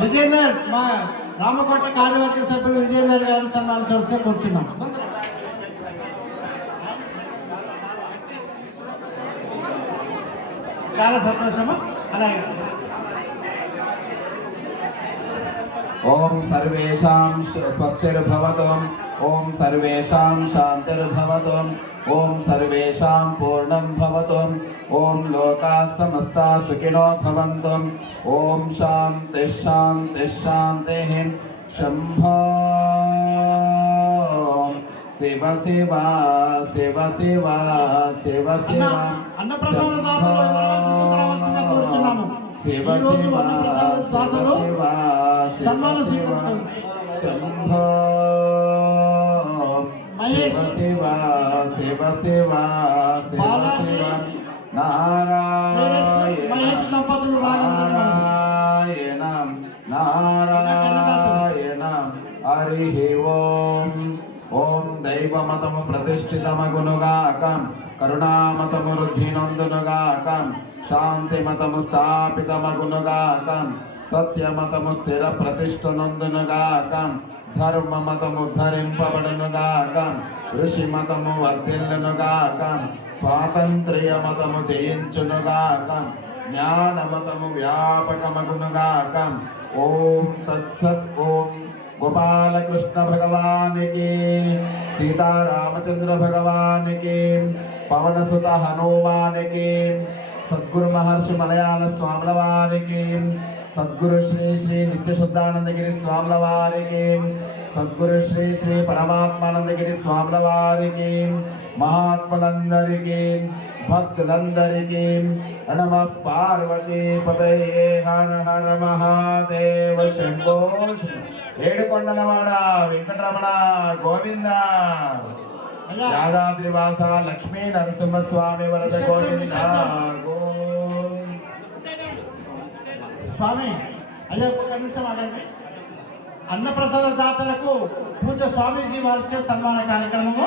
విజేందర్ మా రామకోట కార్యవర్గ సభ్యులు విజేందర్ గారు సన్మానించవలసి కూర్చున్నాం. చాలా సంతోషము. అలాగే ఓం సర్వేషాం స్వస్తిర్భవతు. ఓం సర్వేషాం శాంతిర్భవతు. ఓం సర్వేషాం పూర్ణం భవతు. ఓం లోకాః సమస్తాః సుఖినో భవంతు. ఓం శాంతి శాంతి శాంతిః. శంభో శివ శివ శివ శివ శివ శివ. అన్నప్రసాద దాతలు ముందుకు రావాల్సిందిగా కోరుచున్నాము. శివ శివ శివ అన్నప్రసాద దాతలు సన్మాన స్వీకరించారు. శంభో శివ శివ శివ శివ శివ శివ. మహేష్ దంపతులు నారాయణం నారాయణం. హరి ఓం. ఓం దైవమతము ప్రతిష్ఠితమగునుగాక. కరుణామతము వృద్ధి నొందునుగాక. శాంతిమతము స్థాపితమగునుగాక. సత్యమతము స్థిర ప్రతిష్ఠ నొందునుగాక. ధర్మమతము ధరింపబడునుగాక. ఋషిమతము వర్ధిల్లునుగాక. స్వాతంత్ర్యమతము జయించునుగాక. జ్ఞానమతము వ్యాపకమగునుగాక. ఓం తత్సత్. ఓం గోపాలకృష్ణ భగవానికి, సీతారామచంద్ర భగవానికి, పవనసుత హనుమానికి, సద్గురు మహర్షి మలయాళ స్వాముల వారికి, సద్గురు శ్రీ శ్రీ నిత్యశుద్ధానందగిరి స్వాముల వారికి, సద్గురు శ్రీ శ్రీ పరమాత్మానందగిరి స్వాముల వారికి, మహాత్ములందరికీ భక్తులందరికీ నమ పార్వతీ పతయే. హర హర మహాదేవ శంభో. ఏడుకొండలవాడ వెంకటరమణ గోవింద. యాదాద్రివాస లక్ష్మీ నరసింహస్వామి వరద గోవింద. స్వామి అయ్యా ఒక నిమిషం ఆడండి. అన్నప్రసాద దాతలకు పూజ స్వామీజీ వారిచే సన్మాన కార్యక్రమము